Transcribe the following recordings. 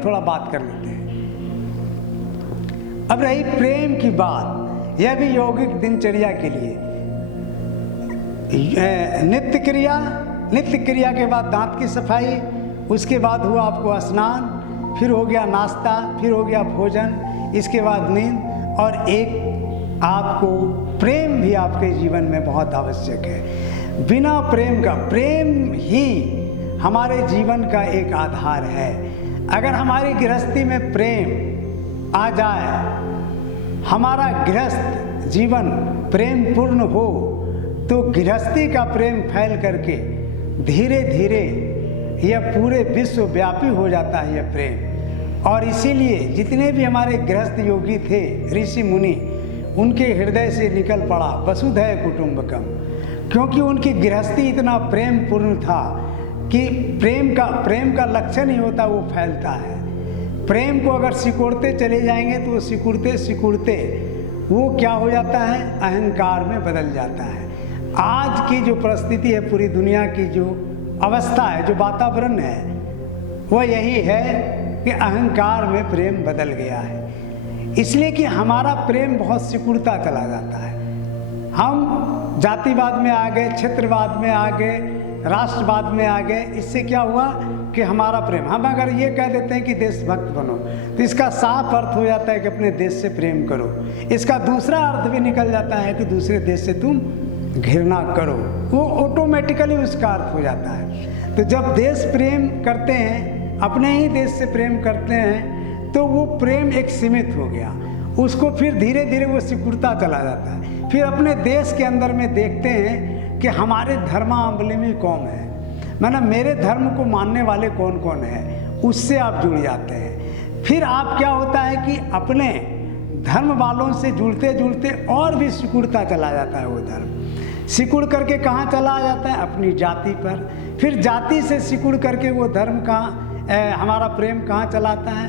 पर थोड़ा बात कर लेते हैं। अब रही प्रेम की बात, यह भी यौगिक दिनचर्या के लिए। नित्य क्रिया के बाद दांत की सफाई, उसके बाद हुआ आपको स्नान, फिर हो गया नाश्ता, फिर हो गया भोजन, इसके बाद नींद, और एक आपको प्रेम भी आपके जीवन में बहुत आवश्यक है। बिना प्रेम का, प्रेम ही हमारे जीवन का एक आधार है। अगर हमारी गृहस्थी में प्रेम आ जाए, हमारा गृहस्थ जीवन प्रेम पूर्ण हो, तो गृहस्थी का प्रेम फैल करके धीरे धीरे यह पूरे विश्व व्यापी हो जाता है यह प्रेम। और इसीलिए जितने भी हमारे गृहस्थ योगी थे, ऋषि मुनि, उनके हृदय से निकल पड़ा वसुधैव कुटुंबकम, क्योंकि उनकी गृहस्थी इतना प्रेम पूर्ण था कि प्रेम का लक्षण ही होता, वो फैलता है। प्रेम को अगर सिकुड़ते चले जाएंगे तो वो सिकुड़ते सिकुड़ते वो क्या हो जाता है, अहंकार में बदल जाता है। आज की जो परिस्थिति है, पूरी दुनिया की जो अवस्था है, जो वातावरण है, वो यही है कि अहंकार में प्रेम बदल गया है। इसलिए कि हमारा प्रेम बहुत सिकुड़ता चला जाता है। हम जातिवाद में आ गए, क्षेत्रवाद में आ गए, राष्ट्रवाद में आ गए। इससे क्या हुआ कि हमारा प्रेम, हम अगर ये कह देते हैं कि देशभक्त बनो, तो इसका साफ अर्थ हो जाता है कि अपने देश से प्रेम करो। इसका दूसरा अर्थ भी निकल जाता है कि दूसरे देश से तुम घृणा करो। वो ऑटोमेटिकली उसका अर्थ हो जाता है। तो जब देश प्रेम करते हैं, अपने ही देश से प्रेम करते हैं, तो वो प्रेम एक सीमित हो गया। उसको फिर धीरे धीरे वो सिकुड़ता चला जाता है। फिर अपने देश के अंदर में देखते हैं कि हमारे धर्मावलंबी कौन है, मतलब मेरे धर्म को मानने वाले कौन कौन है, उससे आप जुड़ जाते हैं। फिर आप क्या होता है कि अपने धर्म वालों से जुड़ते जुड़ते और भी सिकुड़ता चला जाता है। वो धर्म सिकुड़ करके कहाँ चला जाता है, अपनी जाति पर। फिर जाति से सिकुड़ करके वो धर्म कहाँ, हमारा प्रेम कहाँ चलाता है,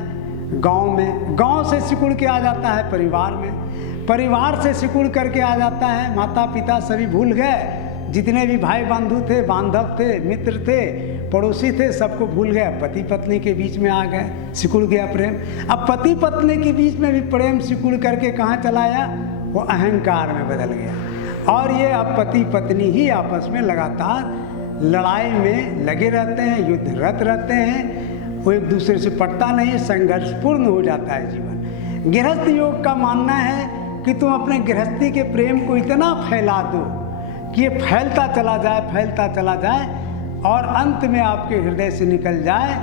गांव में। गांव से सिकुड़ के आ जाता है परिवार में। परिवार से सिकुड़ करके आ जाता है, माता पिता सभी भूल गए, जितने भी भाई बंधु थे, बांधव थे, मित्र थे, पड़ोसी थे, सबको भूल गए। पति पत्नी के बीच में आ गए, सिकुड़ गया प्रेम। अब पति पत्नी के बीच में भी प्रेम सिकुड़ करके कहाँ चला आया, वो अहंकार में बदल गया। और ये अब पति पत्नी ही आपस में लगातार लड़ाई में लगे रहते हैं, युद्धरत रहते हैं। वो एक दूसरे से पटता नहीं, संघर्षपूर्ण हो जाता है जीवन। गृहस्थ योग का मानना है कि तुम अपने गृहस्थी के प्रेम को इतना फैला दो कि ये फैलता चला जाए, फैलता चला जाए, और अंत में आपके हृदय से निकल जाए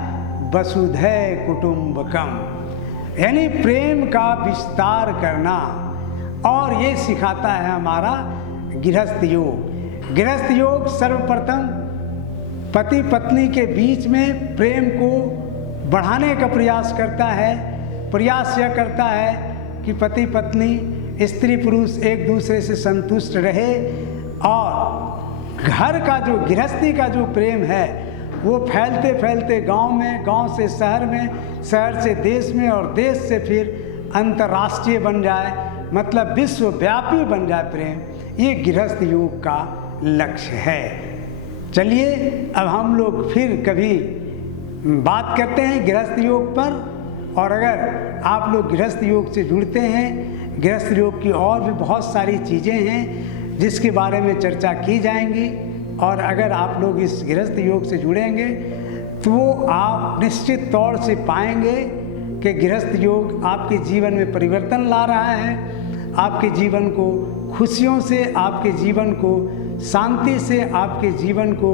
वसुधैव कुटुंबकम, यानी प्रेम का विस्तार करना। और ये सिखाता है हमारा गृहस्थ योग। गृहस्थ योग सर्वप्रथम पति पत्नी के बीच में प्रेम को बढ़ाने का प्रयास करता है। प्रयास यह करता है कि पति पत्नी, स्त्री पुरुष एक दूसरे से संतुष्ट रहे, और घर का जो गृहस्थी का जो प्रेम है वो फैलते फैलते गांव में, गांव से शहर में, शहर से देश में, और देश से फिर अंतर्राष्ट्रीय बन जाए, मतलब विश्वव्यापी बन जाए प्रेम। ये गृहस्थ योग का लक्ष्य है। चलिए अब हम लोग फिर कभी बात करते हैं गृहस्थ योग पर। और अगर आप लोग गृहस्थ योग से जुड़ते हैं, गृहस्थ योग की और भी बहुत सारी चीज़ें हैं जिसके बारे में चर्चा की जाएंगी। और अगर आप लोग इस गृहस्थ योग से जुड़ेंगे तो आप निश्चित तौर से पाएंगे कि गृहस्थ योग आपके जीवन में परिवर्तन ला रहा है, आपके जीवन को खुशियों से, आपके जीवन को शांति से, आपके जीवन को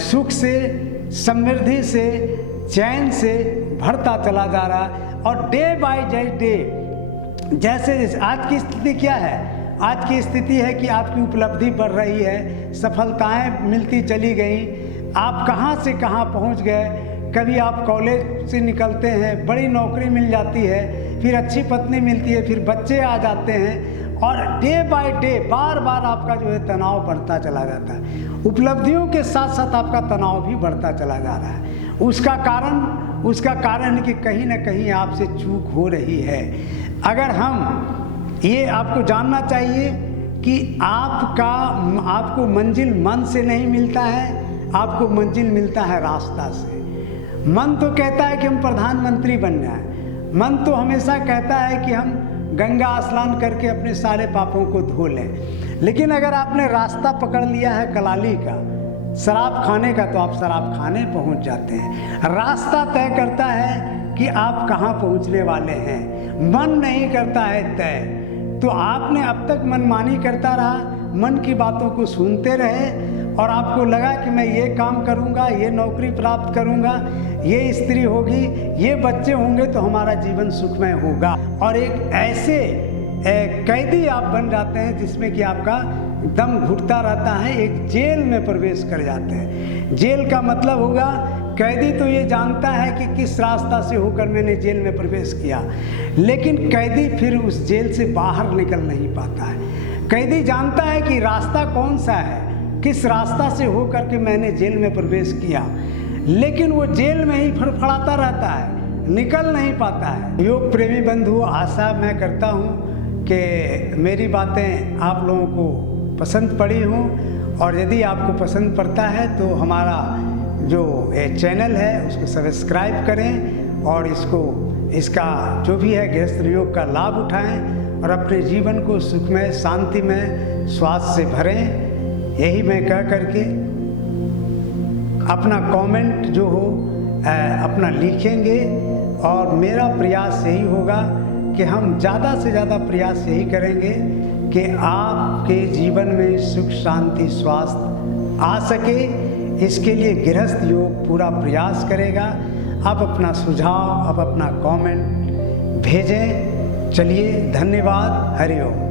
सुख से, समृद्धि से, चैन से भरता चला जा रहा है। और डे बाय डे जैसे जैसे आज की स्थिति क्या है, आज की स्थिति है कि आपकी उपलब्धि बढ़ रही है, सफलताएं मिलती चली गई, आप कहां से कहां पहुंच गए। कभी आप कॉलेज से निकलते हैं, बड़ी नौकरी मिल जाती है, फिर अच्छी पत्नी मिलती है, फिर बच्चे आ जाते हैं, और डे बाय डे बार बार आपका जो है तनाव बढ़ता चला जाता है। उपलब्धियों के साथ साथ आपका तनाव भी बढ़ता चला जा रहा है। उसका कारण है कि कहीं ना कहीं आपसे चूक हो रही है। अगर हम ये आपको जानना चाहिए कि आपको मंजिल मन से नहीं मिलता है, आपको मंजिल मिलता है रास्ता से। मन तो कहता है कि हम प्रधानमंत्री बन जाएं, मन तो हमेशा कहता है कि हम गंगा स्नान करके अपने सारे पापों को धो लें। लेकिन अगर आपने रास्ता पकड़ लिया है कलाली का, शराब खाने का, तो आप शराब खाने पहुंच जाते हैं। रास्ता तय करता है कि आप कहाँ पहुंचने वाले हैं, मन नहीं करता है तय। तो आपने अब तक मनमानी करता रहा, मन की बातों को सुनते रहे और आपको लगा कि मैं ये काम करूँगा, ये नौकरी प्राप्त करूँगा, ये स्त्री होगी, ये बच्चे होंगे तो हमारा जीवन सुखमय होगा। और एक ऐसे कैदी आप बन जाते हैं जिसमें कि आपका दम घुटता रहता है, एक जेल में प्रवेश कर जाते हैं। जेल का मतलब होगा, कैदी तो ये जानता है कि किस रास्ता से होकर मैंने जेल में प्रवेश किया, लेकिन कैदी फिर उस जेल से बाहर निकल नहीं पाता है। कैदी जानता है कि रास्ता कौन सा है, किस रास्ता से होकर के मैंने जेल में प्रवेश किया, लेकिन वो जेल में ही फड़फड़ाता रहता है, निकल नहीं पाता है। योग प्रेमी बंधुओं, आशा मैं करता हूँ कि मेरी बातें आप लोगों को पसंद पड़ी हों, और यदि आपको पसंद पड़ता है तो हमारा जो चैनल है उसको सब्सक्राइब करें और इसका जो भी है गृहस्थ योग का लाभ उठाएं और अपने जीवन को सुखमय, शांतिमय, स्वास्थ्य से भरें। यही मैं कह करके अपना कमेंट जो हो अपना लिखेंगे, और मेरा प्रयास यही होगा कि हम ज़्यादा से ज़्यादा प्रयास यही करेंगे कि आपके जीवन में सुख, शांति, स्वास्थ्य आ सके। इसके लिए गृहस्थ योग पूरा प्रयास करेगा। आप अपना सुझाव, आप अपना कमेंट भेजें। चलिए, धन्यवाद। हरि ओम।